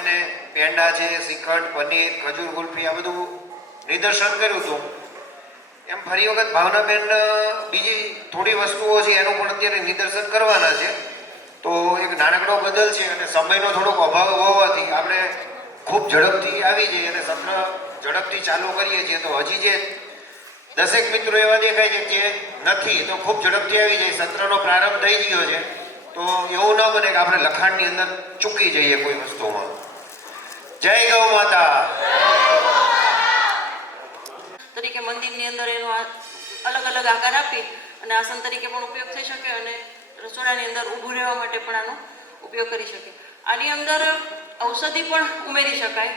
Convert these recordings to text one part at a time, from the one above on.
ભાવનાબેને પેંડા છે, શ્રીખંડ, પનીર, ખજૂર, ગુલ્ફી આ બધું નિદર્શન કર્યું હતું. એમ ફરી વખત ભાવનાબેન બીજી થોડી વસ્તુઓ છે એનું પણ અત્યારે નિદર્શન કરવાના છે. તો એક નાનકડો બદલ છે અને સમયનો થોડોક અભાવ હોવાથી આપણે ખૂબ ઝડપથી આવી જઈએ અને સત્ર ઝડપથી ચાલુ કરીએ છીએ. તો હજી જે 10 મિત્રો એવા દેખાય છે જે નથી, તો ખૂબ ઝડપથી આવી જાય. સત્રનો પ્રારંભ થઈ ગયો છે, તો એવું ન બને કે આપણે લખાણની અંદર ચૂકી જઈએ કોઈ વસ્તુમાં. જય ગૌ માતા. તરીકે મંદિરની અંદર એનો અલગ અલગ આકાર આપી અને આસન તરીકે પણ ઉપયોગ થઈ શકે અને રસોડાની અંદર ઊભું રહેવા માટે પણ આનો ઉપયોગ કરી શકે. આની અંદર ઔષધિ પણ ઉમેરી શકાય.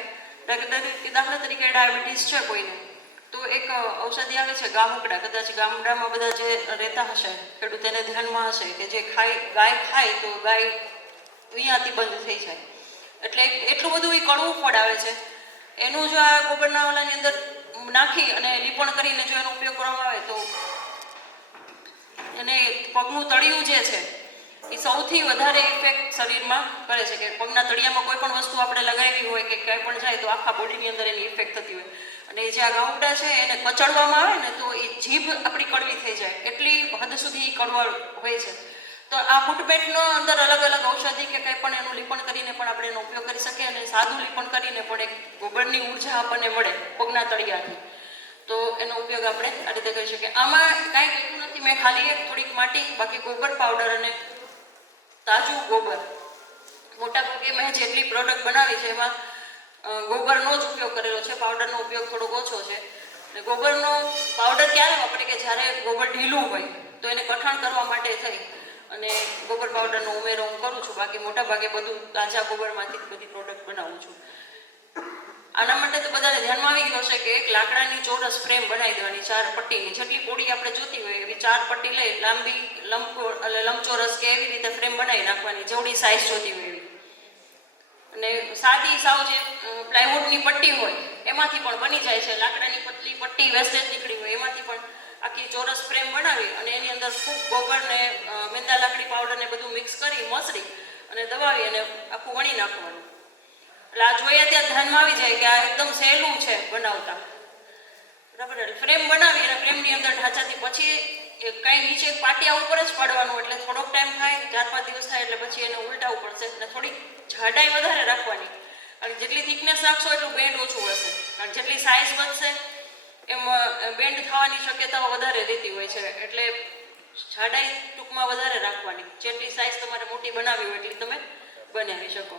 દાખલા તરીકે ડાયાબિટીસ છે કોઈને, તો એક ઔષધિ આવે છે ગામુકડા. કદાચ ગામડામાં બધા જે રહેતા હશે ખેડૂત એને ધ્યાનમાં હશે કે જે ગાય ખાય તો ગાય વિયાથી બંધ થઈ જાય. એટલે એટલું બધું એ કડવું ફળ આવે છે. એનું જો આ ગોબરના ઓલાની અંદર નાખી અને લીપણ કરીને જો એનો ઉપયોગ કરવામાં આવે તો એને પગનું તળિયું જે છે એ સૌથી વધારે ઇફેક્ટ શરીરમાં કરે છે. કે પગના તળિયામાં કોઈ પણ વસ્તુ આપણે લગાવી હોય કે ક્યાંય પણ જાય તો આખા બોડીની અંદર એની ઇફેક્ટ થતી હોય. અને જે આ ગાઉડા છે એને કચડવામાં આવે ને તો એ જીભ આપણી કડવી થઈ જાય, એટલી હદ સુધી કડવા હોય છે. તો આ ફૂટપેટનો અંદર અલગ અલગ ઔષધિ કે કંઈ પણ એનું લીપણ કરીને પણ આપણે એનો ઉપયોગ કરી શકીએ. અને સાદું લીપણ કરીને પણ એક ગોબરની ઉર્જા આપણને મળે પગના તળિયાથી, તો એનો ઉપયોગ આપણે આ રીતે કરી શકીએ. આમાં કાંઈ કહેતું નથી, મેં ખાલી એક થોડીક માટી, બાકી ગોબર પાવડર અને તાજું ગોબર. મોટાભાગે મેં જેટલી પ્રોડક્ટ બનાવી છે એમાં ગોબરનો જ ઉપયોગ કરેલો છે, પાવડરનો ઉપયોગ થોડોક ઓછો છે. અને ગોબરનો પાવડર ક્યારે વાપરે કે જ્યારે ગોબર ઢીલું હોય તો એને કઠણ કરવા માટે થઈ અને ગોબર પાવડરનો ઉમેરો હું કરું છું. બાકી મોટાભાગે બધું તાજા ગોબરમાંથી જ બધી પ્રોડક્ટ બનાવું છું. આના માટે તો બધાને ધ્યાનમાં આવી ગયું હશે કે એક લાકડાની ચોરસ ફ્રેમ બનાવી દેવાની, 4 પટ્ટીની. જેટલી પોડી આપણે જોતી હોય એવી 4 પટ્ટી લઈ લાંબી લંબચોરસ કે એવી રીતે ફ્રેમ બનાવી નાખવાની, જેવડી સાઇઝ જોતી હોય એવી. અને સાદી સાવ જે પ્લાયવુડની પટ્ટી હોય એમાંથી પણ બની જાય છે. લાકડાની પતલી પટ્ટી વેસ્ટેજ નીકળી હોય એમાંથી પણ આખી ચોરસ ફ્રેમ બનાવી અને એની અંદર ખૂબ ગોબર ને મેંદા લાકડી પાવડર ને બધું મિક્સ કરી મસળી અને દબાવી અને આખું વણી નાખવાનું. એટલે આ જોઈએ ત્યાં ધ્યાનમાં આવી જાય કે આ એકદમ સહેલું છે બનાવતા. બરાબર. ફ્રેમ બનાવી અને ફ્રેમની અંદર ઢાંચાથી પછી કાંઈ નીચે પાટિયા ઉપર જ પાડવાનું. એટલે થોડોક ટાઈમ થાય, 4-5 દિવસ થાય એટલે પછી એને ઉલટાવવું પડશે અને થોડીક જાડાઈ વધારે રાખવાની. અને જેટલી થિકનેસ રાખશો એટલું બેન્ડ ઓછું હશે. અને જેટલી સાઇઝ વધશે એમ બેન્ડ થવાની શક્યતાઓ વધારે રહેતી હોય છે. એટલે જાડાઈ ટૂંકમાં વધારે રાખવાની. જેટલી સાઇઝ તમારે મોટી બનાવી હોય એટલી તમે બનાવી શકો.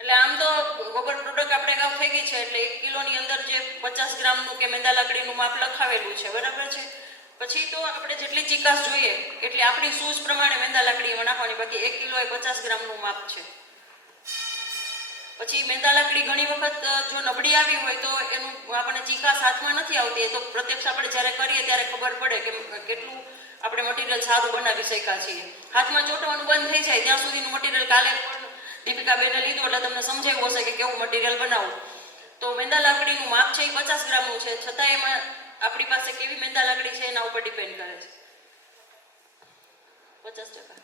એટલે આમ તો ગોબર પ્રોડક્ટ આપણે અગાઉ થઈ ગઈ છે. એટલે 1 કિલોની અંદર જે 50 ગ્રામનું કે મેંદા લાકડીનું માપ લખાવેલું છે, બરાબર છે. પછી તો આપણે જેટલી ચીકાશ જોઈએ એટલે આપણી સૂઝ પ્રમાણે મેંદા લાકડી એમાં નાખવાની. બાકી 1 કિલો એ 50 ગ્રામનું માપ છે. પછી મેંદા લાકડી ઘણી વખત જો નબળી આવી હોય તો એનું આપણને ચીકાશ હાથમાં નથી આવતી, તો પ્રત્યક્ષ આપણે જ્યારે કરીએ ત્યારે ખબર પડે કે કેટલું આપણે મટીરિયલ સારું બનાવી શક્યા છીએ. હાથમાં ચોંટવાનું બંધ થઈ જાય ત્યાં સુધીનું મટીરિયલ કાલે દીપિકાબેને લીધું એટલે તમને સમજાવ્યું હશે કે કેવું મટીરિયલ બનાવવું. તો મેંદા લાકડીનું માપ છે એ 50 ગ્રામનું છે, છતાં એમાં આપણી પાસે કેવી મેંદા લાકડી છે એના ઉપર ડિપેન્ડ કરે છે. 50%.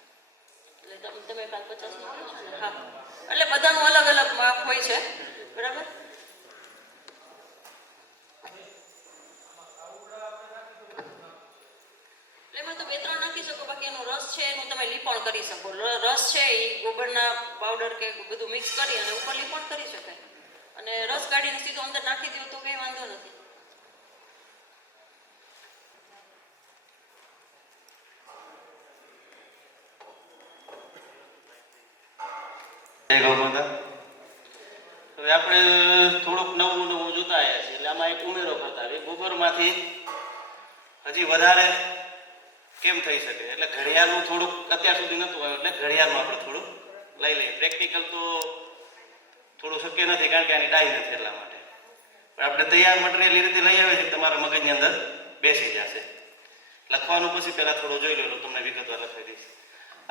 એટલે તમે કાલ 50 નો કહો છો ને? હા. એટલે બધાનું અલગ અલગ માપ હોય છે, બરાબર. એમાં તો 2-3 નાખી શકો, બાકી એનો રસ છે એનું તમે લીપણ કરી શકો. રસ છે એ ગોબરના પાવડર કે બધું મિક્સ કરી અને ઉપર લીપણ કરી શકાય. અને રસ કાઢીને સીધો અંદર નાખી દો તો કંઈ વાંધો નથી. હવે આપણે થોડુંક નવું જોતા આવ્યા છીએ એટલે આમાં એક ઉમેરો કરતા આવે. ગોબરમાંથી હજી વધારે કેમ થઈ શકે એટલે ઘડિયાળનું થોડુંક અત્યાર સુધી નહોતું આવ્યું એટલે ઘડિયાળનું આપણે થોડુંક લઈ લઈએ. પ્રેક્ટિકલ તો થોડું શક્ય નથી કારણ કે આની ડાય નથી, એટલા માટે. પણ આપણે તૈયાર મટીરિયલ એ રીતે લઈ આવીએ છીએ તમારા મગજની અંદર બેસી જશે. લખવાનું પછી પહેલાં થોડું જોઈ લો, તમને વિગતવાર લખાવી દઈશ.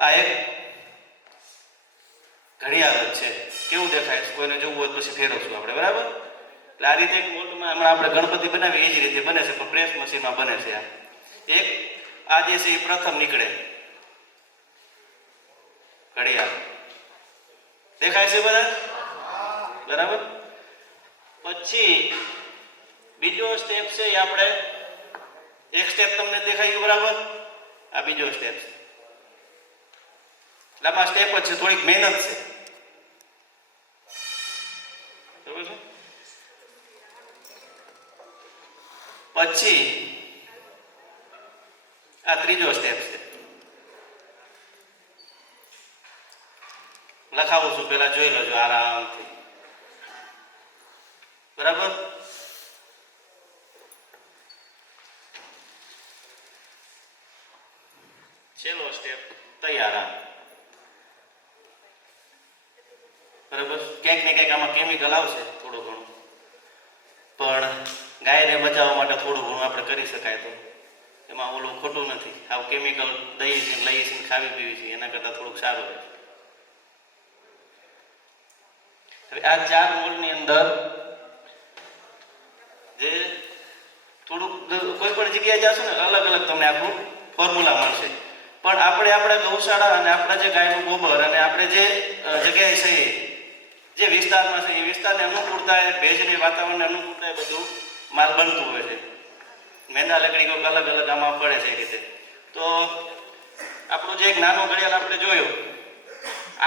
આ એક ઘડિયાળ જ છે. કેવું દેખાય છે? કોઈને જોવું હોય પછી ફેરવશું આપણે, બરાબર. એટલે આ રીતે એક મોલ્ડમાં હમણાં આપણે ગણપતિ બનાવીએ એ જ રીતે બને છે, પણ પ્રેસ મશીનમાં બને છે. આ એક આ જે છે એ પ્રથમ નીકળે. ઘડિયાળ દેખાય છે બધા? બરાબર. પછી બીજો સ્ટેપ છે એ આપણે એક સ્ટેપ તમને દેખાય ગયું બરાબર. આ બીજો સ્ટેપ છે. લાંબા સ્ટેપ જ છે, થોડીક મહેનત છે. બરાબર છે. પછી આ ત્રીજો સ્ટેપ છે. લખાવું છું, પેલા જોઈ લેજો આરામથી. બરાબર. છેલ્લો સ્ટેપ તૈયાર. બરાબર. ક્યાંક ને ક્યાંક આમાં કેમિકલ આવશે થોડું ઘણું, પણ ગાયને બચાવવા માટે થોડું ઘણું આપણે કરી શકાય તો એમાં ઓલું ખોટું નથી. આવું કેમિકલ દહીં છે, લઈ છે, ખાવી પીવી છે એના કરતાં થોડુંક સારું રહે. હવે આ 4 મોલની અંદર જે થોડુંક કોઈ પણ જગ્યાએ જશો ને અલગ અલગ તમને આખું ફોર્મ્યુલા મળશે. પણ આપણે આપણા ગૌશાળા અને આપણા જે ગાયનું ગોબર અને આપણે જે જગ્યાએ છીએ, જે વિસ્તારમાં છે એ વિસ્તારને અનુકૂળતા, ભેજની વાતાવરણને અનુકૂળતા બધું માલ બનતું હોય છે. મેંદા લકડી કોઈક અલગ અલગ આમાં પડે છે એ રીતે. તો આપણું જે એક નાનો ઘડિયાળ આપણે જોયો,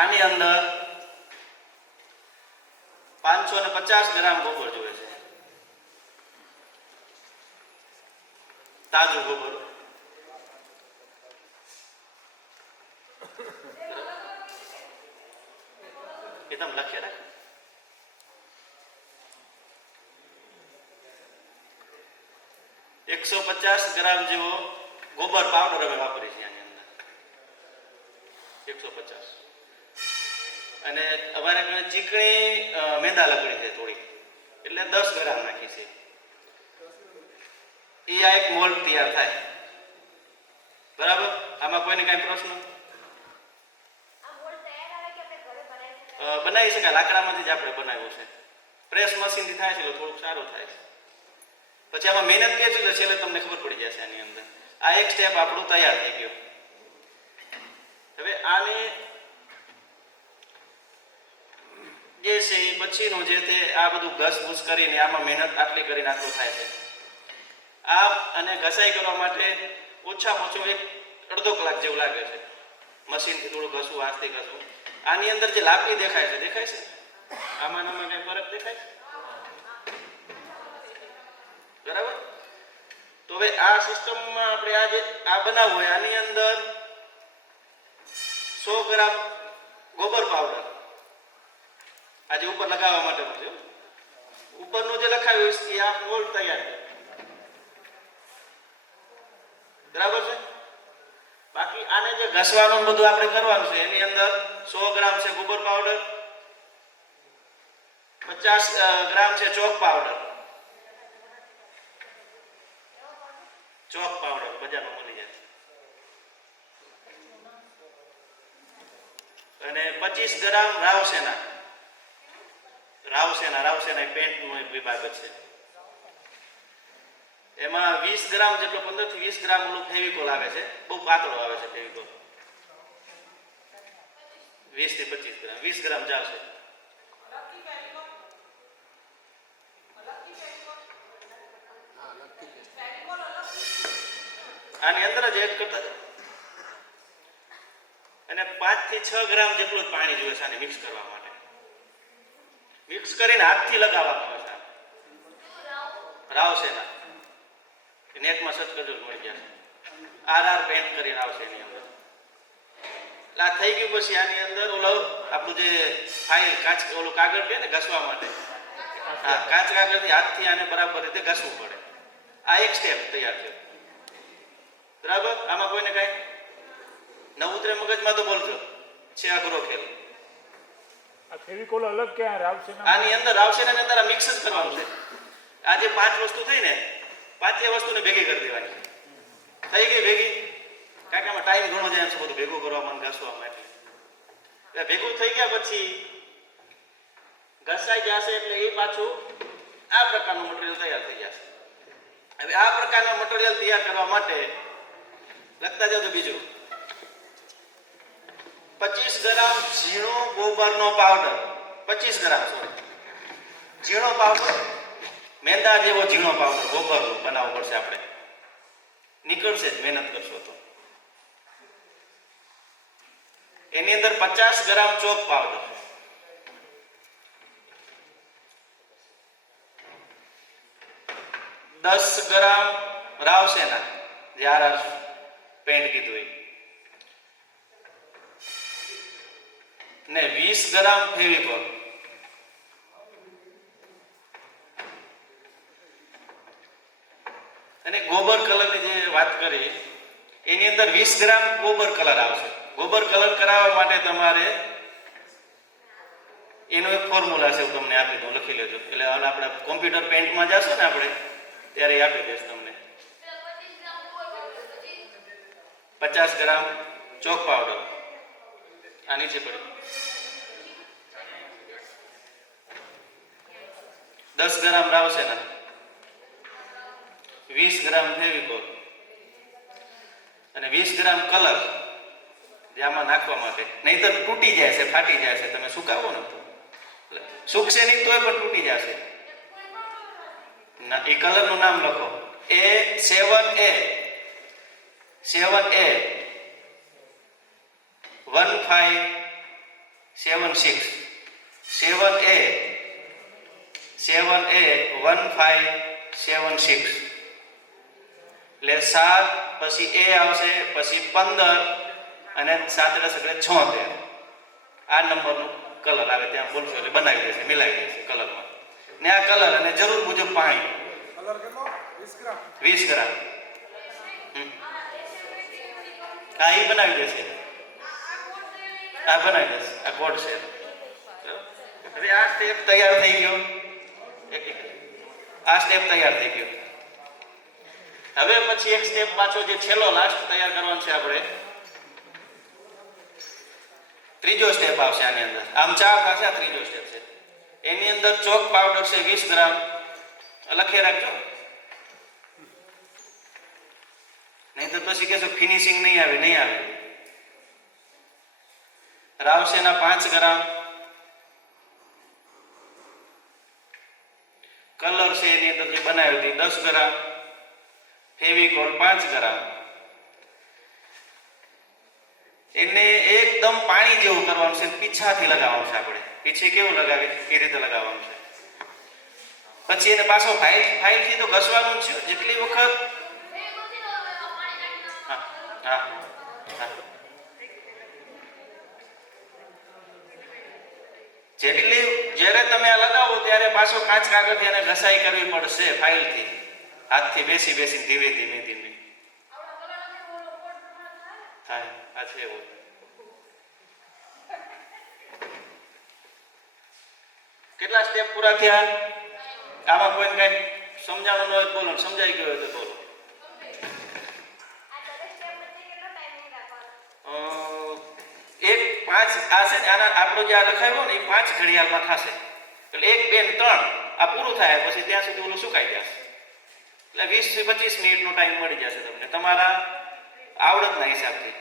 આની અંદર 550 ગ્રામ ગોબર જોઈએ છે, તાજું ગોબર. એ તમે લખી રાખ. 150 ગ્રામ જેવો ગોબર પાવડર અમે વાપરીએ છીએ આની અંદર. 150. અને અમારે ત્યાં ચીકણી મેંદા લકડી છે થોડી, એટલે 10 ગ્રામ નાખી છે. એ આ એક મોલ્ડ તૈયાર થાય. બરાબર. આમાં કોઈને કાંઈ પ્રશ્ન? બનાવી શકાય, લાકડામાંથી જ આપણે બનાવ્યું છે. પ્રેસ મશીનથી થાય છે એટલે થોડુંક સારું થાય છે. પછી આમાં મહેનત કે છે છેલ્લે તમને ખબર પડી જશે આની અંદર. આ એક સ્ટેપ આપણું તૈયાર થઈ ગયો. હવે આને જે છે એ પછીનું જે તે આ બધું ઘસઘૂસ કરીને આમાં મહેનત આટલી કરીને આટલું થાય છે. આ અને ઘસાઈ કરવા માટે ઓછામાં ઓછું 1-1.5 કલાક જેવું લાગે છે. મશીનથી થોડું ઘસવું, હાથથી ઘસવું. આની અંદર જે લાકડી દેખાય છે આમાં કઈ ફરક દેખાય છે? બરાબર. તો હવે આ સિસ્ટમમાં આપણે આ બનાવવું હોય, આની અંદર 100 ગ્રામ ગોબર પાવડર આજે ઉપર લગાવવા માટે છે. ઉપરનું જે લખાવ્યું છે એ આ મોલ્ડ તૈયાર છે. બરાબર છે. બાકી આને જે ઘસવાનું બધું આપણે કરવાનું છે એની અંદર 100 ગ્રામ છે ગોબર પાવડર, 50 ગ્રામ છે ચોક પાવડર. ચોક પાવડર બજારમાં મળી જાય. અને 25 ગ્રામ રાવસેના એક પેન્ટનો એક વિભાગ છે. એમાં 20 ગ્રામ જેટલો, 15 થી 20 ગ્રામ ઓલું ફેવિકોલ આવે છે, બહુ પાતળો આવે છે ફેવિકોલ. 20 થી 25 ગ્રામ, 20 ગ્રામ ચાલશે. આની અંદર જ એડ કરતા જાઓ. અને 5 થી 6 ગ્રામ જેટલું જ પાણી જોઈએ છે આને મિક્સ કરવા માટે. મિક્સ કરીને હાથથી લગાવવાનું હોય છે. રાવસેના નેટમાં સર્ચ કરજો મળી જશે. RR પેન્ટ કરીને આવશે એની અંદર. આ થઈ ગયું. પછી આની અંદર ઓલો આપણું જે ફાઇલ કાચ ઓલું કાગળ કે ને ઘસવા માટે, હા, કાચ કાગળથી હાથથી આને બરાબર રીતે ઘસવું પડે. આ એક સ્ટેપ તૈયાર છે. બરાબર. આમાં કોઈને કાંઈ ન ઉતરે મગજમાં તો બોલજો, છે અઘરો ખેલ. આ ફેવિકોલ અલગ ક્યાં રાવસેના? આની અંદર રાવસેનાની અંદર આ મિક્સ જ કરવાનું છે. આ જે 5 વસ્તુ થઈ ને, 5 વસ્તુને ભેગી કરી દેવાની. થઈ ગઈ ભેગી. કારણ કે આમાં ટાઈમ ઘણો જાય છે બધું ભેગું કરવામાં, ઘસવામાં. એટલે ભેગું થઈ ગયા પછી ઘસાઈ જશે એટલે એ પાછું આ પ્રકારનું મટીરિયલ તૈયાર થઈ જશે. હવે આ પ્રકારના મટીરિયલ તૈયાર કરવા માટે લખતા જાઓ તો બીજું 25 ગ્રામ ઝીણો ગોબરનો પાવડર, 25 ગ્રામ ઝીણો પાવડર, મેંદા જેવો ઝીણો પાવડર ગોબરનો બનાવવો પડશે આપણે. નીકળશે જ મહેનત કરશો તો. એની અંદર 50 ગ્રામ ચોક પાવડર, 10 ગ્રામ રાવસેના જે આર પેન્ટ કીધું એ, ને 20 ગ્રામ ફેવિકોલ. અને ગોબર કલરની જે વાત કરી એની અંદર 20 ગ્રામ ગોબર કલર આવશે. ગોબર કલર કરાવવા માટે તમારે એનો એક ફોર્મ્યુલા છે, હું તમને આપી દઉં, લખી લેજો. એટલે આપણે કોમ્પ્યુટર પેન્ટમાં જશો ને આપણે ત્યારે આપી દઈશ તમને. 50 ગ્રામ ચોક પાવડર આ નીચે પડે, 10 ગ્રામ રાવસેના, 20 ગ્રામ ફેવિકોલ અને 20 ગ્રામ કલર જે આમાં નાખવા માટે. નહીં તો તૂટી જાય છે, ફાટી જાય છે. તમે સુકાવો ને તો સુકશે નહીં તોય પણ તૂટી જશે. ના, એ કલરનું નામ લખો. A7A 1576 7A 1576. એટલે 7 પછી A આવશે, પછી 15 અને 7 એટલે 76. આ નંબરનું કલર આવે ત્યાં બોલશો એટલે બનાવી દેશે, મિલાવી દેશે કલરમાં. ને આ કલર અને જરૂર મુજબ પાણી. કલર કેટલો? 20 20 ગ્રામ. ગ્રામ. હા, એ બનાવી દેશે. આ બનાવી દેશે. આ કોડ છે. હવે આ સ્ટેપ તૈયાર થઈ ગયો. આ સ્ટેપ તૈયાર થઈ ગયો. હવે પછી એક સ્ટેપ પાછો જે છેલ્લો લાસ્ટ તૈયાર કરવાનો છે આપણે, ત્રીજો સ્ટેપ આવશે આની અંદર. આમ 4 થશે, આ ત્રીજો સ્ટેપ છે. એની અંદર ચોક પાવડર છે 20 ગ્રામ, લખી રાખજો. નહીં તો પછી કહેશો ફિનિશિંગ નહીં આવે. રાવસેના 5 ગ્રામ, કલર છે એની અંદર જે બનાવ્યું હતી 10 ગ્રામ, ફેવિકોલ 5 ગ્રામ. એને એકદમ પાણી જેવું કરવાનું છે, પીછાથી લગાવવાનું છે. આપણે પીછે કેવું લગાવે એ રીતે લગાવવાનું છે. પછી એને પાછો ફાઇલથી તો ઘસવાનું જ છે. જેટલી વખત જ્યારે તમે આ લગાવો ત્યારે પાછો કાચ કાગળથી એને ઘસાઈ કરવી પડશે ફાઇલથી, હાથથી બેસી ધીમે ધીમે થાય. આ છે એવું. કેટલા સ્ટેપ પૂરા થયા? આમાં કોઈ કઈ સમજાવવાનું હોય બોલો, સમજાઈ ગયું હોય તો બોલો. એક 5 આ છે ને, આના આપણો જે આ લખાયો ને એ 5 ઘડિયાળમાં થશે. એટલે 1 2 3 આ પૂરું થાય પછી ત્યાં સુધી ઓલું સુકાઈ જશે. એટલે 20 થી 25 મિનિટનો ટાઈમ મળી જશે તમને તમારા આવડતના હિસાબથી.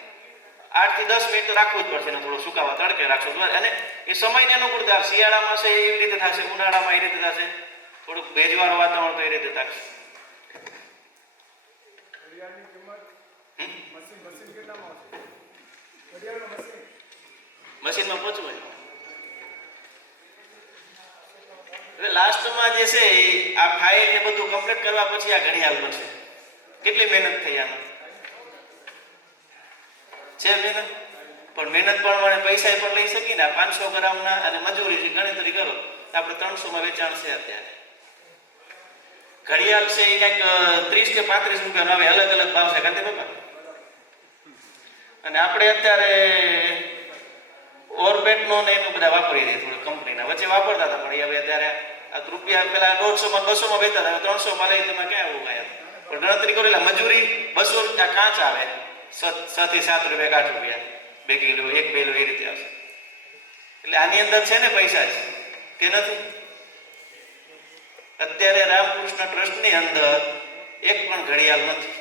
8 થી 10 મિનિટ તો રાખવું જ પડશે ને, થોડું સુકાવા તડકે રાખશો. અને એ સમયને અનુકૂળ થાય. શિયાળામાં છે એવી રીતે થશે, ઉનાળામાં એ રીતે થશે, થોડુંક ભેજવાળું વાતાવરણ તો એ રીતે થશે. ઘડિયાળની કિંમત મશીન કેટલામાં આવશે? ઘડિયાળનું મશીનમાં પહોંચવું. એટલે લાસ્ટમાં જે છે આ ફાઇલ ને બધું કમ્પ્લીટ કરવા પછી આ ઘડિયાળ બનશે. કેટલી મહેનત થઈ આમાં છે મહેનત, પણ મહેનત પ્રમાણે પૈસા પણ લઈ શકીએ ને. 500 ગ્રામના અને મજૂરી ગણતરી કરો આપણે 300 વેચાણ છે અત્યારે. ઘડિયાળ છે એ કંઈક 30 કે 35 રૂપિયા હવે અલગ અલગ ભાવ છે કાંતિ બાપા. અને આપણે અત્યારે ઓરબેટનો ને એનું બધા વાપરી દઈએ, થોડું કંપનીના વચ્ચે વાપરતા હતા, પણ હવે અત્યારે આ રૂપિયા પેલા 150 માં 200 માં વેચતા હતા, 300 માં લઈ તમે ક્યાં આવું ગયા. પણ ગણતરી કરો એટલે મજૂરી 200 રૂપિયા કાચ આવે, 6 થી 7 રૂપિયા 8 રૂપિયા 2 કિલો 1 કિલો એ રીતે આવશે. એટલે આની અંદર છે ને પૈસા છે કે નથી? અત્યારે રામકૃષ્ણ ટ્રસ્ટની અંદર એક પણ ઘડિયાળ નથી.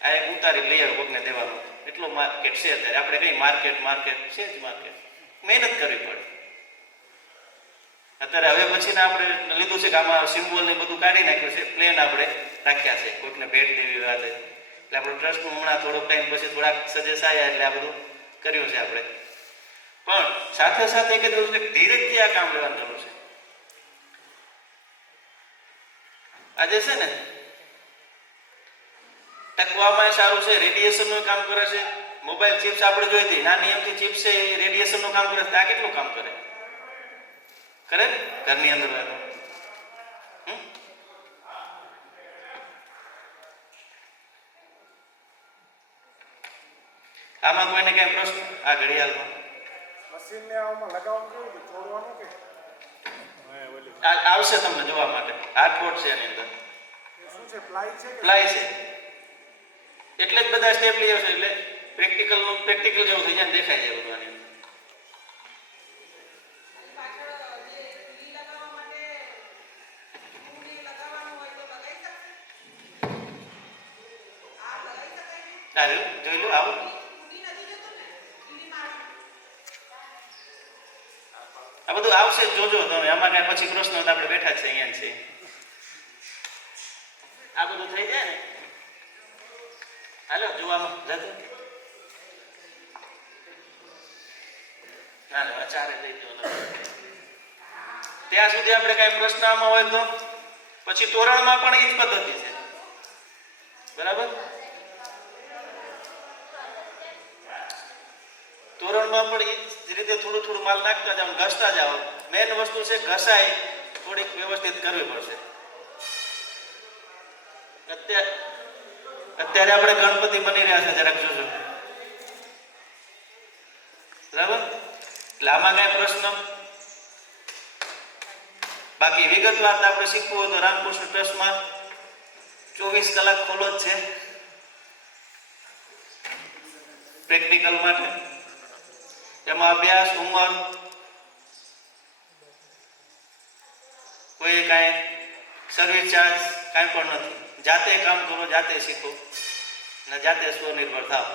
આ એક ઉતારી લઈ આવ્યો કોકને દેવાનું, એટલો માર્કેટ છે અત્યારે. આપણે કઈ માર્કેટ છે જ માર્કેટ, મહેનત કરવી પડે. અત્યારે હવે પછીના આપણે લીધું છે કે આમાં સિમ્બોલ ને બધું કાઢી નાખ્યું છે, પ્લેન આપણે રાખ્યા છે કોઈકને ભેટ દેવી વાત. એટલે આપણું ટ્રસ્ટનું હમણાં થોડોક ટાઈમ પછી થોડાક સજેસ આવ્યા એટલે આ બધું કર્યું છે આપણે. પણ સાથે સાથે એક જ વસ્તુ કે ધીરજથી આ કામ લેવાનું જરૂર છે. આજે છે ને ટકવામાં સારું છે, રેડિયેશનનું કામ કરે છે. મોબાઈલ ચિપ્સ આપણે જોઈ હતી, નાની એમથી ચિપ્સ છે એ રેડિયેશનનું કામ કરે છે. આ કેટલું કામ કરે કરે ઘરની અંદર. આમાં કોઈને કઈ પ્રશ્ન? આ ઘડિયાળમાં મશીનને આમાં લગાવવાનું કેવું કે છોડવાનું કે આવશે તમને જોવા માટે. હાથબોર્ડ છે એની અંદર, શું છે? પ્લાય છે કે પ્લાય છે. એટલે જ બધા સ્ટેપ લઈએ છે એટલે પ્રેક્ટિકલ જેવું થઈ જાય, દેખાય જાય બધું આની અંદર. જોઈ લો આવો. આ બધું આવશે જોજો તમે. આમાં કઈ પછી પ્રશ્ન આપણે બેઠા છે અહીંયા છે. આ બધું થઈ જાય ને હાલો જોવામાં જતો. હાલો ચારે લઈ દો. ત્યાં સુધી આપણે કઈ પ્રશ્ન આમાં હોય તો પછી તોરણમાં પણ એ જ પદ્ધતિ છે, બરાબર? તોરણમાં પણ એ જ રીતે થોડું થોડું માલ નાખતા જાઓ, ઘસતા જાઓ. મેન વસ્તુ છે ઘસાય થોડીક વ્યવસ્થિત કરવી પડશે. અત્યારે આપણે ગણપતિ બની રહ્યા છે, જરાક જોજો, બરાબર? એટલે આમાં કઈ પ્રશ્ન? બાકી વિગતવાર આપણે શીખવું હોય તો રામકૃષ્ણ ટ્રસ્ટમાં 24 કલાક ખોલો જ છે પ્રેક્ટિકલ માટે. એમાં અભ્યાસ, ઉંમર, કોઈ કાંઈ સર્વિસ ચાર્જ કાંઈ પણ નથી. જાતે કામ કરો, જાતે શીખો અને જાતે સ્વનિર્ભર થાવ.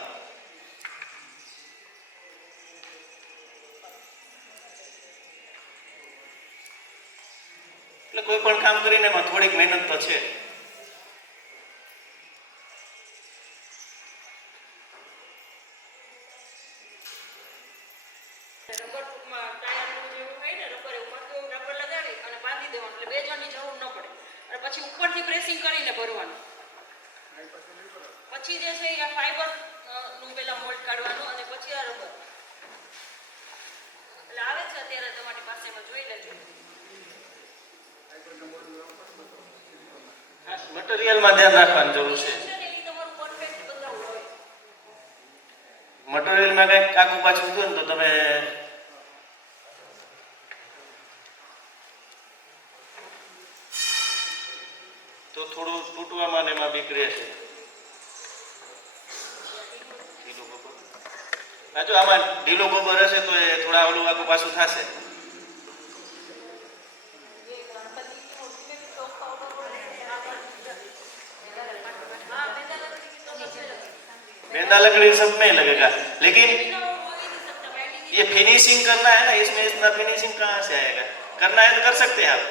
એટલે કોઈ પણ કામ કરીને એમાં થોડીક મહેનત તો છે. રબર ટૂંકમાં ટાયરનું જેવું હોય ને, રબર ઉપર તો રબર લગાવી અને બાંધી દેવાનું, એટલે બે જણની જરૂર ન પડે. અને પછી ઉપરથી પ્રેસિંગ કરીને ભરવાનું. પછી જે છે એ ફાઈબર નું પેલા મોલ્ડ કાઢવાનું અને પછી આ રબર. એટલે આવે છે અત્યારે તમારી પાસે, એમાં જોઈ લેજો. મટીરિયલમાં ધ્યાન રાખવાની જરૂર છે. એ તમારું પરફેક્ટ બતાવવું હોય. મટીરિયલમાં કંઈક કાકું પાછું થયું ને તો તમે તો થોડું તૂટવામાં ને એમાં બીક રહે છે. જો આમાં ઢીલો ગોબર હશે તો એ થોડા ઓલું આગું પાછું થશે. बेंदा लकड़ी सब में लगेगा, लेकिन ये फिनिशिंग करना है ना, इसमें इतना फिनिशिंग कहाँ से आएगा? करना है तो कर सकते हैं आप,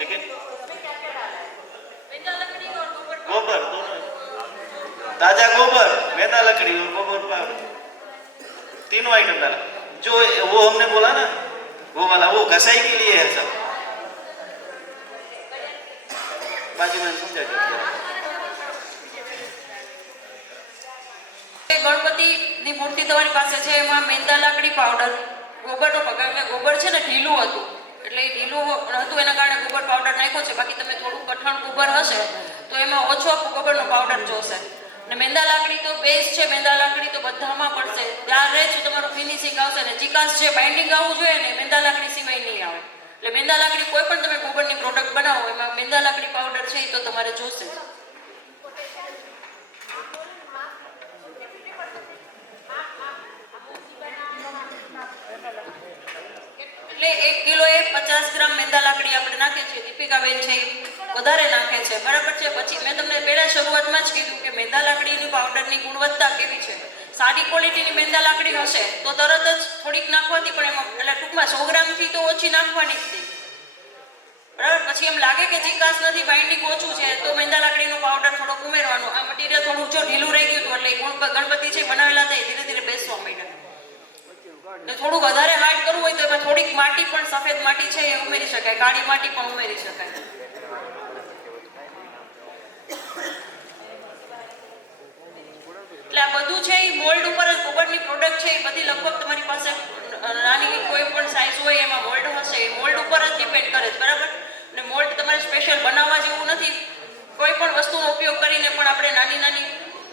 लेकिन गोबर दोनों, ताजा गोबर, मैदा लकड़ी और गोबर पाउडर, तीनों आइटम डाला. जो वो हमने बोला ना, वो वाला वो घसाई के लिए है सब. बाजू में समझा दो. ગણપતિની મૂર્તિ તમારી પાસે છે, એમાં મેંદા લાકડી પાવડર, ગોબરનો પગાર. ગોબર છે ને ઢીલું હતું, એટલે એ ઢીલું હતું એના કારણે ગોબર પાવડર નાખ્યો છે. બાકી તમે થોડું કઠણ ગોબર હશે તો એમાં ઓછો ગોબરનો પાવડર જોશે. અને મેંદા લાકડી તો બેઝ છે, મેંદા લાકડી તો બધામાં પડશે. ત્યારે જ તમારું ફિનિશિંગ આવશે ને ચિકાસ છે, બાઇન્ડિંગ આવવું જોઈએ ને, મેંદા લાકડી સિવાય નહીં આવે. એટલે મેંદા લાકડી કોઈ પણ તમે ગોબરની પ્રોડક્ટ બનાવો એમાં મેંદા લાકડી પાવડર છે એ તો તમારે જોશે. એટલે 1 કિલોએ 50 ગ્રામ મેંદા લાકડી આપણે નાખીએ છીએ. દીપિકાબેન છે એ વધારે નાખે છે, બરાબર છે. પછી મેં તમને પહેલા શરૂઆતમાં જ કીધું કે મેંદા લાકડીની પાવડરની ગુણવત્તા કેવી છે. સારી ક્વોલિટીની મેંદા લાકડી હશે તો તરત જ થોડીક નાખવાથી પણ એમાં એટલે ટૂંકમાં 100 ગ્રામથી તો ઓછી નાખવાની જ નહીં. બરાબર. પછી એમ લાગે કે ચીકાસ નથી, બાઇન્ડિંગ ઓછું છે, તો મેંદા લાકડીનો પાવડર થોડોક ઉમેરવાનો. આ મટીરિયલ થોડું જો ઢીલું રહી ગયું હતું એટલે ગણપતિ છે બનાવેલા હતા એ ધીરે ધીરે બેસવા માંડ્યા. ને થોડું વધારે હાર્ડ કરવું હોય તો એમાં થોડીક માટી પણ, સફેદ માટી છે એ ઉમેરી શકાય, કાળી માટી પણ ઉમેરી શકાય. એટલે આ બધું છે એ મોલ્ડ ઉપર જ, ગોબરની પ્રોડક્ટ છે એ બધી લગભગ તમારી પાસે નાની કોઈ પણ સાઇઝ હોય એમાં મોલ્ડ હશે, એ મોલ્ડ ઉપર જ ડિપેન્ડ કરે છે. બરાબર. અને મોલ્ડ તમારે સ્પેશિયલ બનાવવા જેવું નથી. કોઈ પણ વસ્તુનો ઉપયોગ કરીને પણ આપણે નાની નાની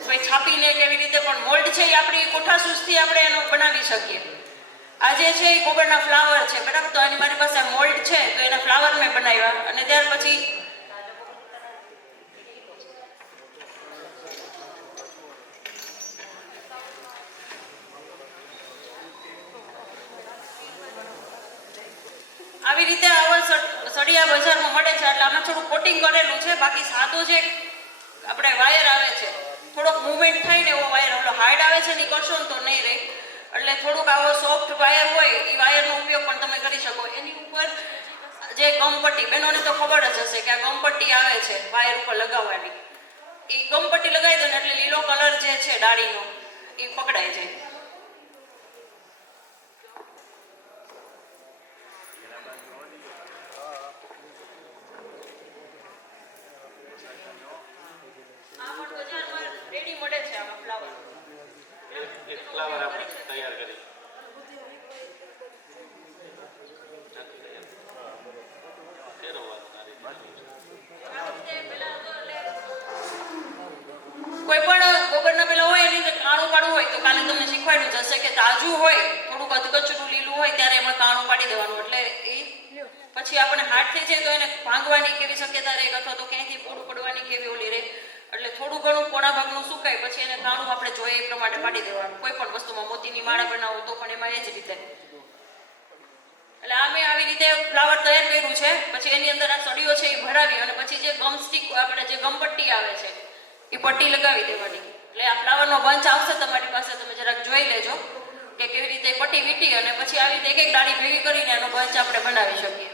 કોઈ છાપીને કેવી રીતે પણ મોલ્ડ છે એ આપણી કોઠાસૂઝથી આપણે એનો બનાવી શકીએ. આ જે છે એ ગોબરના ફ્લાવર છે. બરાબર. તો આની મારી પાસે મોલ્ડ છે તો એના ફ્લાવર મેં બનાવ્યા અને ત્યાર પછી આવી રીતે આવા સળિયા બજારમાં મળે છે એટલે આમાં થોડું કોટિંગ કરેલું છે. બાકી સાદો જે આપણે વાયર આવે છે થોડોક મૂવમેન્ટ થાય ને એવો વાયર, ઓલો હાર્ડ આવે છે ને એ કરશો ને તો નહીં રહે. એટલે થોડુંક આવો સોફ્ટ વાયર હોય એ વાયરનો ઉપયોગ પણ તમે કરી શકો. એની ઉપર જે ગમપટ્ટી, બહેનોને તો ખબર જ હશે કે આ ગમપટ્ટી આવે છે વાયર ઉપર લગાવવાની, એ ગમપટ્ટી લગાવી દો ને એટલે લીલો કલર જે છે ડાળીનો એ પકડાઈ જાય. આ પણ બજારમાં રેડી મળે છે આમાં ફ્લાવર. એક ફ્લાવર આપણે તૈયાર કરી કોઈ પણ ગોબરના પેલા હોય એની અંદર કાણું પાડવું હોય તો કાલે તમને શીખવાડ્યું જ હશે કે તાજું હોય, થોડુંક અધકચરું લીલું હોય ત્યારે એમાં કાણું પાડી દેવાનું. એટલે એ પછી આપણે હાથ થઈ જાય તો એને ભાંગવાની કેવી શક્યતા રહે અથવા તો ક્યાંયથી પોડું પડવાની કેવી ઓલી રહે. એટલે થોડું ઘણું પોણા ભાગનું સુકાય પછી એને કાણું આપણે જોઈએ એ પ્રમાણે પાડી દેવાનું. કોઈ પણ વસ્તુમાં મોતીની માળા બનાવો તો પણ એમાં એ જ રીતે. એટલે આ મેં આવી રીતે ફ્લાવર તૈયાર કર્યું છે. પછી એની અંદર આ સળીઓ છે એ ભરાવી અને પછી જે ગમ સ્ટીક આપણે જે ગમપટ્ટી આવે છે એ પટ્ટી લગાવી દેવાની. એટલે આ ફ્લાવરનો બંચ આવશે તમારી પાસે, તમે જરાક જોઈ લેજો કે કેવી રીતે પટ્ટી વીટી અને પછી આવી રીતે એક એક ડાળી ભેગી કરીને એનો બંચ આપણે બનાવી શકીએ.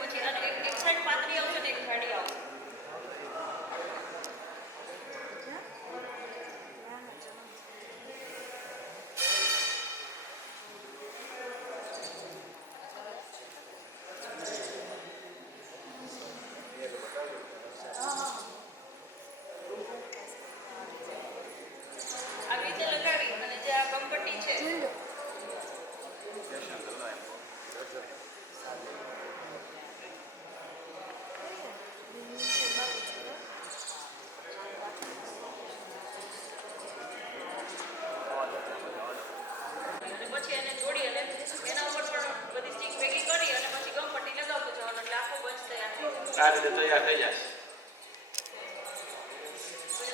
પછી એક સાઈડ પાતળી આવશે ને એક જાડી આવશે. આવી રીતે લગાવી અને જે આ ગમપટ્ટી છે પછી એને જોડી અને એના ઉપર પણ બધી સ્ટીક ભેગી કરી અને પછી ગમપટ્ટી લગાવતો જવાનું એટલે આખો બંચ તૈયાર થઈ જાય. આ રીતે તૈયાર થઈ જશે.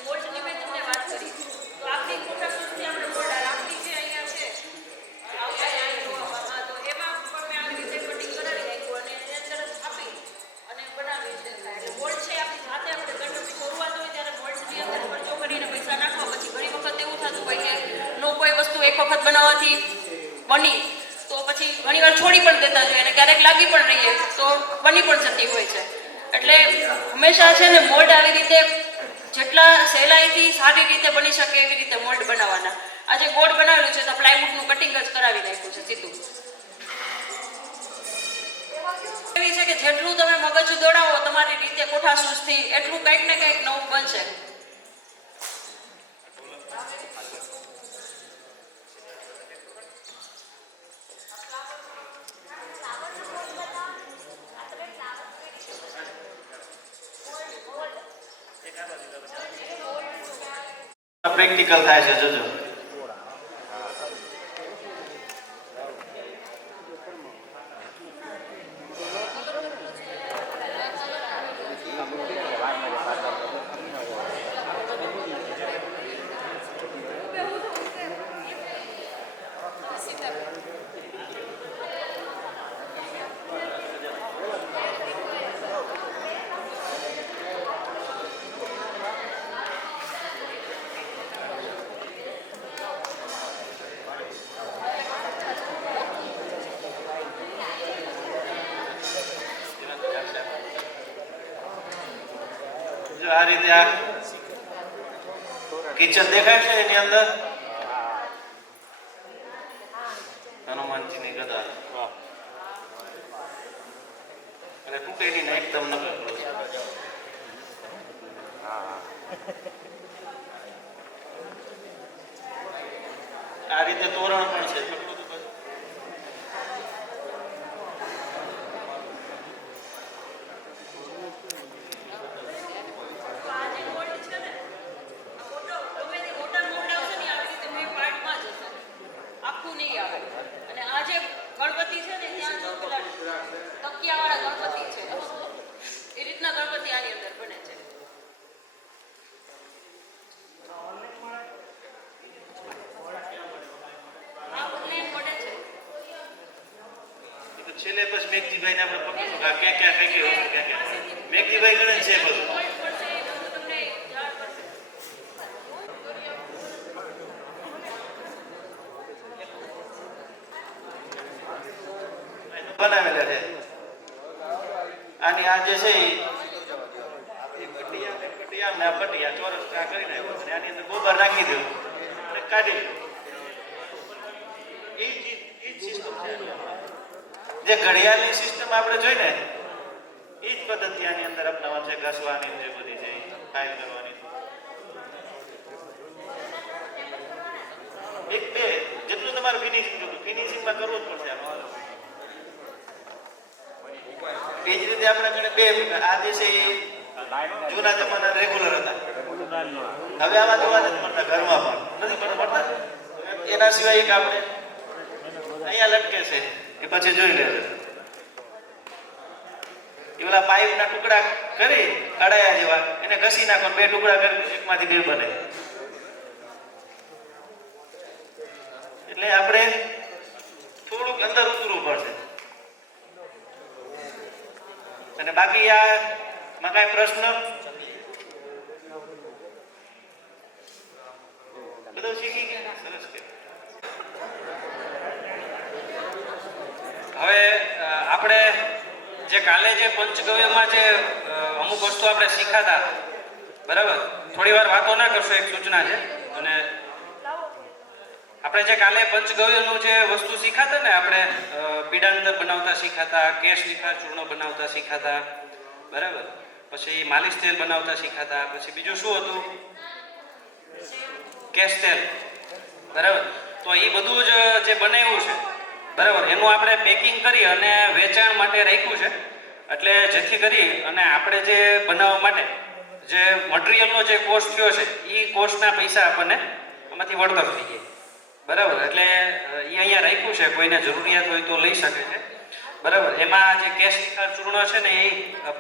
મોલ્ડની મેં તમને વાત કરી તો આપણી કોઠાસૂઝથી આપણે મોલ્ડ લાકડી છે અહીંયા છે તો એમાં પણ મેં આવી રીતે કટિંગ કરાવી નાખ્યું અને એને અંદર આપી અને બનાવી છે. એટલે મોલ્ડ છે આપણી સાથે આપણે ગણપતિ શરૂઆત હોય ત્યારે મોલ્ડની અંદર ખર્ચો કરીને પૈસા નાખવા. પછી ઘણી વખત એવું થતું હોય કે નો કોઈ વસ્તુ એક વખત બનાવવાથી બની તો પછી ઘણીવાર છોડી પણ દેતા જોઈએ અને ક્યારેક લાગી પણ રહીએ તો બની પણ જતી હોય છે. એટલે હંમેશા છે ને મોલ્ડ આવી રીતે જેટલા સહેલાઈથી સારી રીતે બની શકે એવી રીતે મોલ્ડ બનાવવાના. આજે ગોળ બનાવેલું છે તો પ્લાયવુડનું કટિંગ જ કરાવી નાખ્યું છે સીધું. એવી છે કે જેટલું તમે મગજ દોડાવો તમારી રીતે કોઠાસૂઝથી એટલું કંઈક ને કંઈક નવું બનશે. પ્રેક્ટિકલ થાય છે જોજો. જો આ રીતે આ કિચન દેખાય છે એની અંદર હનુમાનજીની ગદા અને તૂટેલી ને એકદમ નકળો છે. આ રીતે તોરણ પણ છે. આ જે મોડ છે ને, આ મોટો ગમે તે મોટા મોડ આવશે ને આવી રીતે બે પાર્ટમાં જ હશે, આખું નહીં આવે. અને આ જે ગણપતિ છે ને ત્યાં જો પેલા તકિયાવાળા ગણપતિ છે એ રીતના ગણપતિ આની અંદર બને છે. આ ઓનલાઈન મળે છે. છેલ્લે પછી મેઘજીભાઈને આપણે પકડીશું કે ક્યાં ક્યાં કઈ કઈ વસ્તુ ક્યાં ક્યાં મેઘજીભાઈ ગણે છે બધું. પોઈન્ટ પડશે એ બધું તમને જાણ કરશે. બનાવેલા છે. આની આ જે છે ને પટિયા ચોરસ આ કરી નાખ્યો અને આની અંદર ગોબર નાખી દઉં અને કાઢી દઉં. એ જ સિસ્ટમ છે. જે ઘડિયાળની સિસ્ટમ આપણે જોઈ ને એ જ પદ્ધતિ આની અંદર અપનાવવા છે. ઘસવાની જે બધી છે ફાઇલ કરવાની એક બે જેટલું તમારે ફિનિશિંગમાં કરવું જ પડશે. એ જ રીતે આપણે બે આ જે છે એ જૂના જમાના રેગ્યુલર હતા. હવે આવા જોવા નથી મળતા, ઘરમાં પણ નથી મળતા. એના સિવાય એક આપણે અહીંયા લટકે છે એ પછી જોઈ લેજો. એ ઓલા પાઇપના ટુકડા કરી અડાયા જેવા એને ઘસી નાખો, બે ટુકડા કરી એકમાંથી બે બને. એટલે આપણે થોડુંક અંદર ઉતરવું પડશે. અને બાકી આમાં કાંઈ પ્રશ્ન બધું શીખી ગયા? સરસ. હવે આપણે જે કાલે જે પંચગવ્યમાં જે અમુક વસ્તુ આપણે શીખાતા, બરાબર, થોડી વાર વાતો ના કરશો, એક સૂચના છે. અને આપણે જે કાલે પંચગવ્યનું જે વસ્તુ શીખાતા ને, આપણે પીડાંતર બનાવતા શીખાતા, કેશ નિખાર ચૂર્ણ બનાવતા શીખાતા, બરાબર, પછી માલિશ તેલ બનાવતા શીખાતા, પછી બીજું શું હતું? કેશ તેલ, બરાબર. તો એ બધું જ જે બનાવ્યું છે, બરાબર, એનું આપણે પેકિંગ કરી અને વેચાણ માટે રાખ્યું છે. એટલે જેથી કરી અને આપણે જે બનાવવા માટે જે મટીરિયલનો જે કોસ્ટ થયો છે એ કોસ્ટના પૈસા આપણને આમાંથી વળતર થઈ જાય, બરાબર. એટલે એ અહીંયા રાખ્યું છે, કોઈને જરૂરિયાત હોય તો લઈ શકે છે, બરાબર. એમાં જે કેશ નિખાર ચૂર્ણ છે ને એ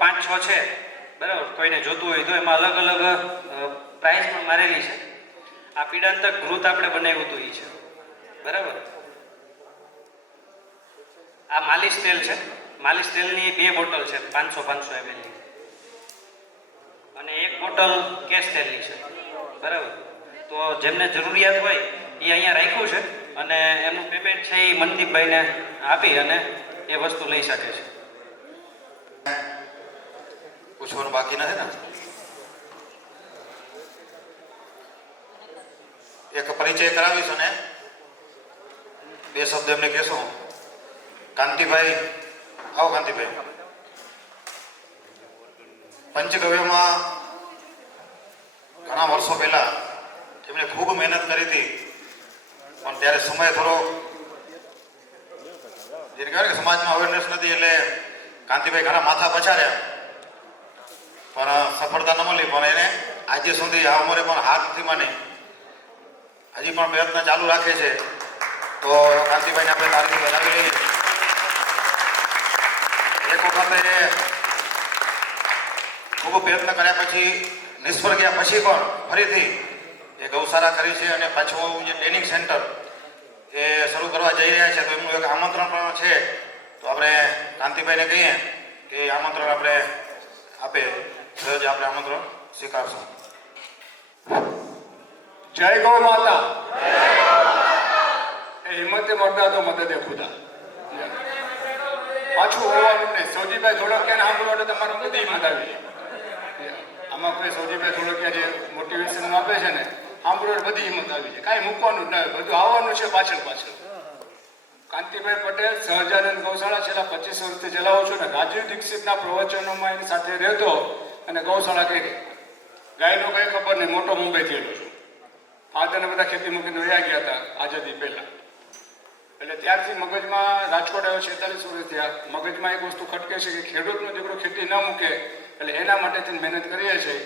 5-6 છે, બરાબર. કોઈને જોતું હોય તો એમાં અલગ અલગ પ્રાઇસ પણ મારેલી છે. આ પીડાંતક ઘૃત આપણે બનાવ્યું હતું એ છે, બરાબર. આ માલિશ તેલ છે. માલિશ તેલની 2 બોટલ છે, 500 ml ની, અને 1 બોટલ કેશ તેલની છે, બરાબર. તો જેમને જરૂરિયાત હોય એ અહીંયા રાખ્યું છે અને એનું પેમેન્ટ છે એ મનદીપભાઈને આપી અને એ વસ્તુ લઈ શકે છે. પૂછવાનું બાકી નથી ને? એક પરિચય કરાવીશ અને 2 શબ્દ એમને કહેશો. કાંતિભાઈ, આવો કાંતિભાઈ. પંચગવ્યમાં ઘણા વર્ષો પહેલા એમણે ખૂબ મહેનત કરી હતી, પણ ત્યારે સમય થોડો જેને કહેવાય કે સમાજમાં અવેરનેસ નથી, એટલે કાંતિભાઈ ઘણા માથા પછાડ્યા પણ સફળતા ન મળી. પણ એને આજે સુધી આ ઉંમરે પણ હાર નથી માની, હજી પણ પ્રયત્ન ચાલુ રાખે છે. તો કાંતિભાઈને આપણે તારીખ બનાવી લઈએ. એક વખતે ખૂબ પ્રયત્ન કર્યા પછી નિષ્ફળ ગયા પછી પણ ફરીથી એ ગૌશાળા કરી છે અને પાછું જે ટ્રેનિંગ સેન્ટર એ શરૂ કરવા જઈ રહ્યા છે. તો એમનું એક આમંત્રણ પણ છે. તો આપણે કાંતિભાઈને કહીએ કે આમંત્રણ આપણે આપે, સહજ આપણે આમંત્રણ સ્વીકારશું. જય ગૌ માતા. એ હિંમતે મરદા તો મદદે ખુદા. પાછું હોવાનું નહીં. સૌજીભાઈ થોડોક ક્યાં સાંભળો એટલે તમારે બધી હિંમત આવી. આમાં કોઈ સૌજીભાઈ થોડોક જે મોટિવેશન આપે છે ને સાંભળો બધી હિંમત આવી છે, કાંઈ મૂકવાનું જ ના હોય, બધું આવવાનું છે પાછળ પાછળ. કાંતિભાઈ પટેલ સહજાનંદ ગૌશાળા છેલ્લા 25 વર્ષથી ચલાવું છું ને રાજીવ દીક્ષિતના પ્રવચનોમાં એની સાથે રહેતો અને ગૌશાળા કરી. ગાયનો કંઈ ખબર નહીં, મોટો મુંબઈ થયેલો છું. ફાધરને બધા ખેતી મૂકીને વયા ગયા હતા આઝાદી પહેલાં. એટલે ત્યારથી મગજમાં રાજકોટ આવ્યો 46 વર્ષ થયા. મગજમાં એક વસ્તુ ખટકે છે કે ખેડૂતનો દીકરો ખેતી ન મૂકે એટલે એના માટેથી મહેનત કરીએ છીએ.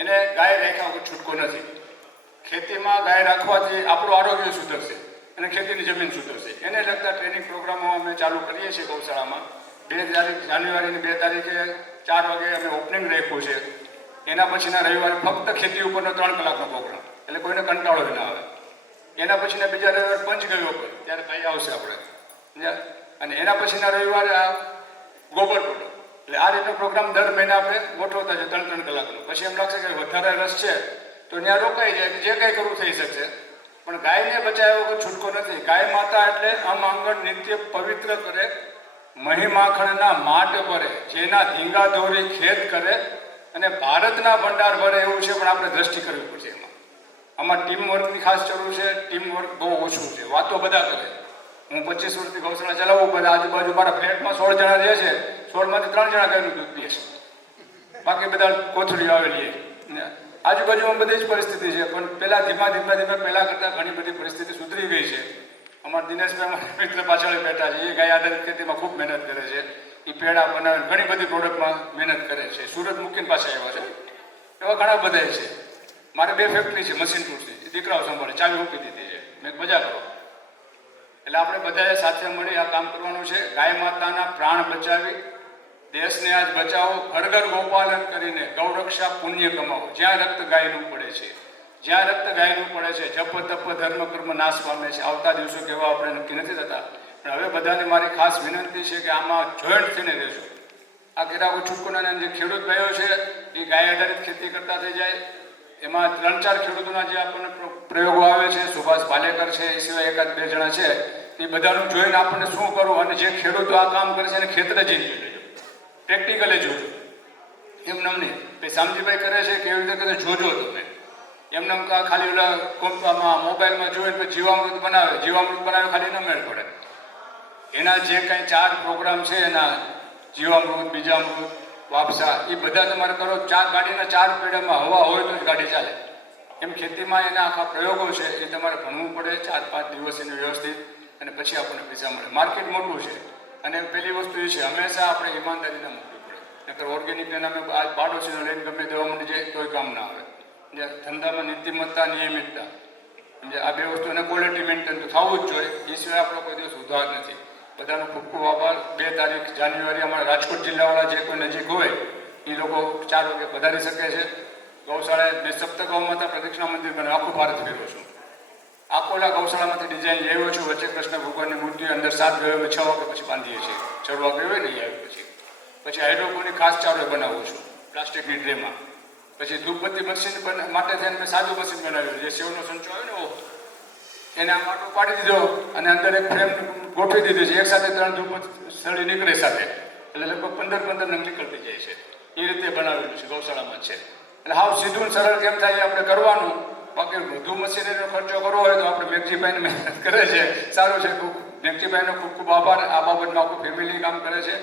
એને ગાય રાખ્યા વગર છૂટકો નથી. ખેતીમાં ગાય રાખવાથી આપણું આરોગ્ય સુધરશે અને ખેતીની જમીન સુધરશે. એને લગતા ટ્રેનિંગ પ્રોગ્રામો અમે ચાલુ કરીએ છીએ ગૌશાળામાં. 2 તારીખ જાન્યુઆરીની 2 તારીખે 4 વાગે અમે ઓપનિંગ રાખ્યું છે. એના પછીના રવિવારે ફક્ત ખેતી ઉપરનો 3 કલાકનો પ્રોગ્રામ, એટલે કોઈને કંટાળો ના આવે. એના પછીના બીજા રવિવારે પંચગવ્ય ઉપર, ત્યારે ભાઈ આવશે આપણે. અને એના પછીના રવિવારે આ ગોબર ટોટો. એટલે આ રીતનો પ્રોગ્રામ દર મહિને આપણે ગોઠવતા છે 3 કલાકનો. પછી એમ લાગશે કે વધારે રસ છે તો ત્યાં રોકાઈ જાય, જે કંઈ કરવું થઈ શકશે. પણ ગાયને બચાવ્યા વગર છૂટકો નથી. ગાય માતા એટલે આમ આંગણ નિત્ય પવિત્ર કરે, મહી માખણના માટ ભરે, જેના ધીંગા દોરી ખેત કરે અને ભારતના ભંડાર ભરે એવું છે. પણ આપણે દ્રષ્ટિ કરવી પડશે એમાં. આમાં ટીમ વર્કની ખાસ જરૂર છે. ટીમ વર્ક બહુ ઓછું છે, વાતો બધા કરે. હું 25 વર્ષથી ગૌશાળા ચલાવું, બધા આજુબાજુ મારા ફ્લેટમાં 16 જણા રહે છે. 16માંથી 3 જણા ગાયનું દૂધ પીએ છે, બાકી બધા કોથળી આવેલી છે. આજુબાજુમાં બધી જ પરિસ્થિતિ છે. પણ પહેલાં ધીમા પહેલાં કરતાં ઘણી બધી પરિસ્થિતિ સુધરી ગઈ છે. અમારા દિનેશભાઈ મારા મિત્ર પાછળ બેઠા છે. એ ગાય આધારિત ખેતીમાં ખૂબ મહેનત કરે છે. એ પેડા બનાવે, ઘણી બધી પ્રોડક્ટમાં મહેનત કરે છે. સુરત મૂકીને પાછા આવ્યા છે. એવા ઘણા બધા છે. મારે 2 ફેક્ટરી છે મશીન ટૂલ્સની, એ દીકરાઓ સંભાળે, ચાવી મૂકી દીધી છે. મેં મજા કરો. એટલે આપણે બધાએ સાથે મળી આ કામ કરવાનું છે. ગાય માતાના પ્રાણ બચાવી દેશને આજ બચાવો. ઘર ઘર ગોપાલન કરીને ગૌરક્ષા પુણ્ય કમાવો. જ્યાં રક્ત ગાયનું પડે છે, જ્યાં રક્ત ગાયનું પડે છે, જપ તપ ધર્મ કર્મ નાશ પામે છે. આવતા દિવસો કેવા આપણે નક્કી નથી થતા. પણ હવે બધાને મારી ખાસ વિનંતી છે કે આમાં જોઈન્ટ થઈને રહેજો. આ ગિરાકો છૂટકોના જે ખેડૂત ભાઈઓ છે એ ગાય આધારિત ખેતી કરતા થઈ જાય. એમાં 3-4 ખેડૂતોના જે આપણને પ્રયોગો આવે છે, સુભાષ ભાલેકર છે, એ સિવાય 1-2 જણા છે, એ બધાનું જોઈને આપણને શું કરવું. અને જે ખેડૂતો આ કામ કરે છે એને ખેતરે જઈને જોજો, પ્રેક્ટિકલી જોજો. એમને નહીં ભાઈ શામજીભાઈ કરે છે કેવી રીતે કરે જોજો તમે. એમને ખાલી ઓલા કોમ્પ્યુટરમાં મોબાઈલમાં જોઈને જીવામૃત બનાવે ખાલી ન મેળ પડે. એના જે કંઈ 4 પ્રોગ્રામ છે એના જીવામૃત, બીજામૃત, વાપસા, એ બધા તમારે કરો. ગાડીના 4 પેડામાં હવા હોય તો જ ગાડી ચાલે. એમ ખેતીમાં એના આખા પ્રયોગો છે, એ તમારે ભણવું પડે 4-5 દિવસ એને વ્યવસ્થિત, અને પછી આપણને પૈસા મળે. માર્કેટ મોટું છે. અને પહેલી વસ્તુ એ છે હંમેશા આપણે ઈમાનદારીને મૂકવી પડે. નહીંતર ઓર્ગેનિકને નામે આ પાડોશીનો લઈને ગમે દેવા માંડી જાય કોઈ કામ ના આવે. ધંધામાં નીતિમત્તા, નિયમિતતા, આ 2 વસ્તુ અને ક્વોલિટી મેન્ટેન તો થવું જ જોઈએ. એ સિવાય આપણો કોઈ દિવસ ઉધાર નથી. બધાનો ખૂબ ખૂબ આભાર. 2 તારીખ જાન્યુઆરી અમારા રાજકોટ જિલ્લાવાળા જે કોઈ નજીક હોય એ લોકો 4 વાગે પધારી શકે છે. ગૌશાળાએ સપ્તગૌ માતા પ્રદક્ષિણા મંદિર બને આખું ભારત ફેરવો છું. આકોલા ગૌશાળામાંથી ડિઝાઇન લેવો છું. વચ્ચે કૃષ્ણ ભગવાનની મૂર્તિ અંદર 7 ગયો 6 વાગે પછી બાંધીએ છીએ. ચડવા ગયો હોય ને એ આવ્યો પછી હાઇડ્રોકોનિક ખાસ ચારો બનાવું છું પ્લાસ્ટિકની ટ્રેમાં. પછી ધૂપબત્તી મશીન માટે થઈને મેં સાદું મશીન બનાવ્યું જે સેવનો સંચો આવે ને એને આમ આટલું પાડી દીધો અને અંદર એક ફ્રેમ ગોઠવી દીધી છે. એક સાથે 3 ધૂપબત્તી સળી નીકળે સાથે, એટલે લગભગ 15 નંગ નીકળતી જાય છે. એ રીતે બનાવેલું છે ગૌશાળામાં છે. એટલે હાવ સીધું સરળ કેમ થાય આપણે કરવાનું. બાકી વધુ મશીનરીનો ખર્ચો કરવો હોય તો આપણે મેઘજીભાઈને મહેનત કરે છે, સારું છે. મેઘજીભાઈનો ખૂબ ખૂબ આભાર. આ બાબતમાં આખું ફેમિલી કામ કરે છે.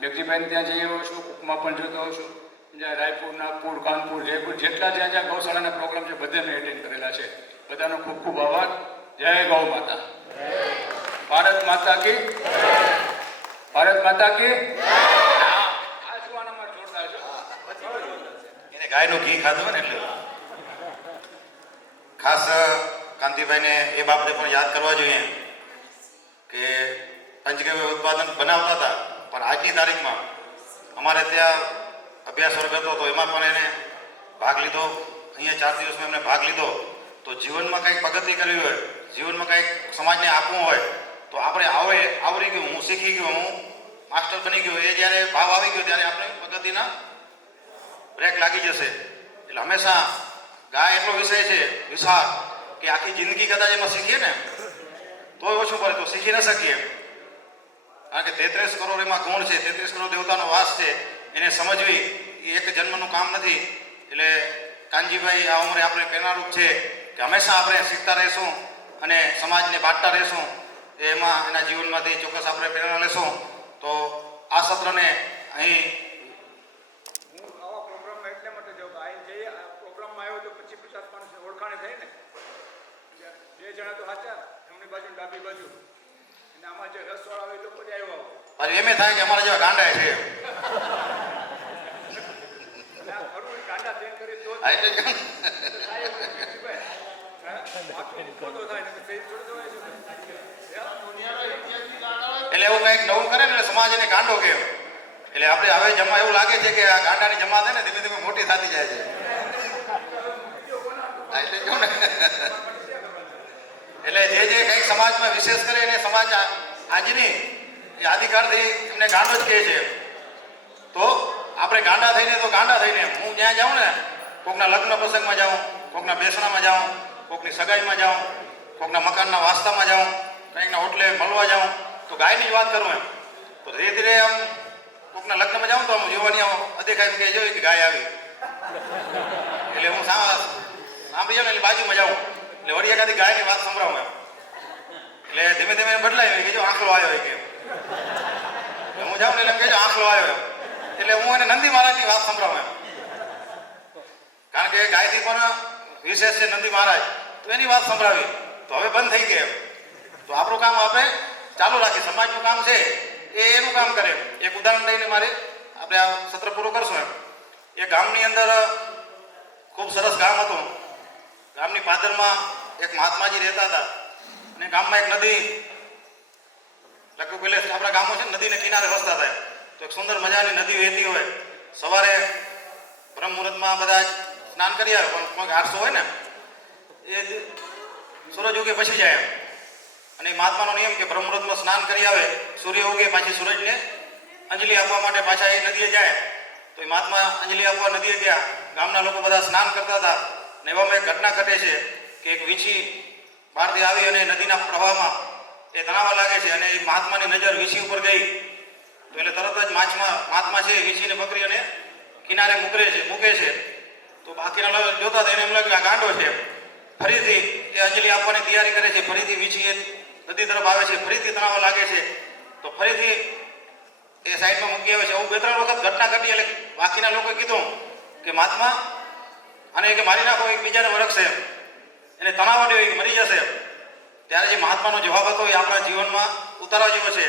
મેઘજીભાઈને ત્યાં જઈ આવ્યો છું, કુકમાં પણ જોતો હોઉં છું. જ્યાં રાયપુર, નાગપુર, કાનપુર, જયપુર જેટલા જ્યાં ગૌશાળાના પ્રોગ્રામ છે બધે મેં એટેન્ડ કરેલા છે. બધાનો ખૂબ ખૂબ આભાર. જય ગૌ માતા. ભારત માતા કી, ભારત માતા કી. આ જુવાના મારે જોરદાર છે. એને ગાયનું ઘી ખાધું હોય ને એટલે ખાસ કાંતિભાઈને એ બાબતે પણ યાદ કરવા જોઈએ કે પંચગવ્ય ઉત્પાદન બનાવતા હતા, પણ આજની તારીખમાં અમારે ત્યાં અભ્યાસ વર્ગ હતો તો એમાં પણ એને ભાગ લીધો. અહીંયા 4 દિવસમાં એમને ભાગ લીધો. તો જીવનમાં કંઈક પ્રગતિ કરવી હોય, જીવનમાં કંઈક સમાજને આપવું હોય તો આપણે આવડી ગયું, હું શીખી ગયો, હું માસ્ટર બની ગયો, એ જ્યારે ભાવ આવી ગયો ત્યારે આપણે પ્રગતિના બ્રેક લાગી જશે. એટલે હંમેશા ગાય એટલો વિષય છે વિશાળ કે આખી જિંદગી કદાચ એમાં શીખીએ ને તો ઓછું પડે, તો શીખી ન શકીએ. કારણ કે 33 કરોડ એમાં ગુણ છે, 33 કરોડ દેવતાનો વાસ છે. એને સમજવી એ એક જન્મનું કામ નથી. એટલે કાનજીભાઈ આ ઉંમરે આપણે પ્રેરણારૂપ છે કે હંમેશા આપણે શીખતા રહીશું અને સમાજને બાંટતા રહીશું. એમાં એના જીવનમાંથી ચોક્કસ આપણે પ્રેરણા લેશું. તો આ સત્રને અહીં હું આવા પ્રોગ્રામમાં એટલા માટે જાઉં કે અહીં જઈએ આ પ્રોગ્રામમાં આવ્યો તો 25-50 માણસને ઓળખાણ થઈ ને. બે જણા તો સાચા, જમણી બાજુ ને ડાબી બાજુ, અને આમાં જે રસવાળા હોય એ લોકો જ આવ્યા હોય. પાછું એમ થાય કે અમારા જેવા ગાંડા છે. આ ખરું એ કાંડા ધ્યાન કરી તો જ હા, એટલે જ. થાય એવું નથી ભાઈ. હા? આખું ઊભો તો થાય ને તો ફેર થોડું થવાય છે ભાઈ. એટલે એવું કંઈક નવું કરે ને એટલે સમાજ એને ગાંડો કહે. એટલે આપણે હવે જમા એવું લાગે છે કે આ ગાંડાની જમા થાય ને ધીમે ધીમે મોટી થતી જાય છે. હા, એટલે કહું ને. એટલે જે કંઈક સમાજમાં વિશેષ કરે એને સમાજ આજની એ આદિકાળથી એમને ગાંડો જ કહે છે. તો આપણે ગાંડા થઈને તો ગાંડા થઈને હું જ્યાં જાઉં ને, કોકના લગ્ન પ્રસંગમાં જાઉં, કોકના બેસણામાં જાઉં, કોકની સગાઈમાં જાઉં, કોકના મકાનના વાસ્તામાં જાઉં, કંઈકના હોટલે મળવા જાઉં, તો ગાયની જ વાત કરું એમ. તો ધીરે ધીરે આમ કોકના લગ્નમાં જાઉં તો આમ જોવાની આમ અદેખાઈ કે જોઈ કે ગાય આવી. એટલે હું સાંભળી જાઉં ને એટલે બાજુમાં જાઉં એટલે વળી એકાદી ગાયની વાત સંભળાવું એમ. એટલે ધીમે ધીમે બદલાય કે જો આંખલો આવ્યો હોય કે હું જાઉં ને એટલે એમ કહેજો આંખલો આવ્યો એમ. એટલે હું એને નંદી મહારાજની વાત સંભળાવું એમ. કારણ કે ગાયથી પણ વિશેષ છે નંદી મહારાજ, તો એની વાત સંભળાવી તો હવે બંધ થઈ ગઈ એમ. તો આપણું કામ આપણે ચાલુ રાખીએ, સમાજનું કામ છે એ એનું કામ કરે. એક ઉદાહરણ લઈને મારે આપણે આ સત્ર પૂરું કરશું એમ. એ ગામની અંદર ખૂબ સરસ ગામ હતું. ગામની પાદરમાં એક મહાત્માજી રહેતા હતા અને ગામમાં એક નદી, લગભગ પહેલે આપણા ગામો છે નદીને કિનારે વસતા હતા. તો એક સુંદર મજાની નદી વહેતી હોય. સવારે બ્રહ્મ મુહૂર્તમાં બધા સ્નાન કરી આવે, પણ 800 હોય ને એ સૂરજ ઉગે પછી જાય એમ. અને મહાત્માનો નિયમ કે બ્રહ્મ મુહૂર્તમાં સ્નાન કરી આવે, સૂર્ય ઉગે પાછી સૂરજને અંજલિ આપવા માટે પાછા એ નદીએ જાય. તો એ મહાત્મા અંજલિ આપવા નદીએ ગયા. ગામના લોકો બધા સ્નાન કરતા હતા ને એવામાં એક ઘટના ઘટે છે કે એક વીછી બહારથી આવી અને નદીના પ્રવાહમાં એ તણાવવા લાગે છે અને એ મહાત્માની નજર વીછી ઉપર ગઈ. તો એટલે તરત જ મહાત્મા છે એ વીછીને પકડી અને કિનારે મૂકે છે. તો બાકીના લોકો જોતા હતા એને એમ લાગે આ ગાંડો છે. ફરીથી એ અંજલિ આપવાની તૈયારી કરે છે. ફરીથી વીછી એ નદી તરફ આવે છે, ફરીથી તણાવવા લાગે છે. તો ફરીથી એ સાઈડમાં મૂકી આવે છે. આવું 2-3 વખત ઘટના ઘટી. એટલે બાકીના લોકોએ કીધું કે મહાત્મા અને કે મારી નાખો, એકબીજાને વળગશે, એને તણાવ દે, મરી જશે. ત્યારે જે મહાત્માનો જવાબ હતો એ આપણા જીવનમાં ઉતારવા જેવો છે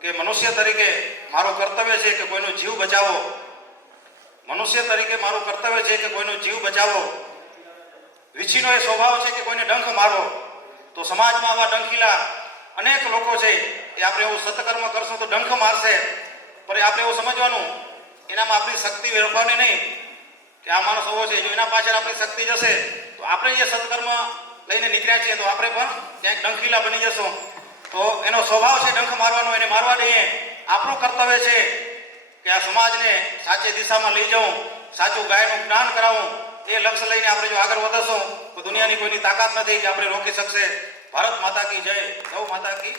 કે મનુષ્ય તરીકે મારું કર્તવ્ય છે કે કોઈનો જીવ બચાવો. મનુષ્ય તરીકે મારું કર્તવ્ય છે કે કોઈનો જીવ બચાવો. વીછીનો એ સ્વભાવ છે કે કોઈને ડંખ મારવો. તો સમાજમાં આવા ડંખીલા અનેક લોકો છે એ આપણે એવું સત્કર્મ કરશું તો ડંખ મારશે. પણ આપણે એવું સમજવાનું એનામાં આપણી શક્તિ વેરફવાની નહીં કે આ માણસ એવો છે, જો એના પાછળ આપણી શક્તિ જશે તો આપણે જે સત્કર્મ લઈને નીકળ્યા છીએ તો આપણે પણ ક્યાંક ડંખીલા બની જશું. તો એનો સ્વભાવ છે ડંખ મારવાનો, એને મારવા દઈએ. આપણું કર્તવ્ય છે કે આ સમાજને સાચી દિશામાં લઈ જાઉં, સાચું ગાયનું જ્ઞાન કરાવું. એ લક્ષ્ય લઈને આપણે જો આગળ વધશું તો દુનિયાની કોઈની તાકાત નથી કે આપણે રોકી શકશે. ભારત માતા કી જય, ગૌ માતા કી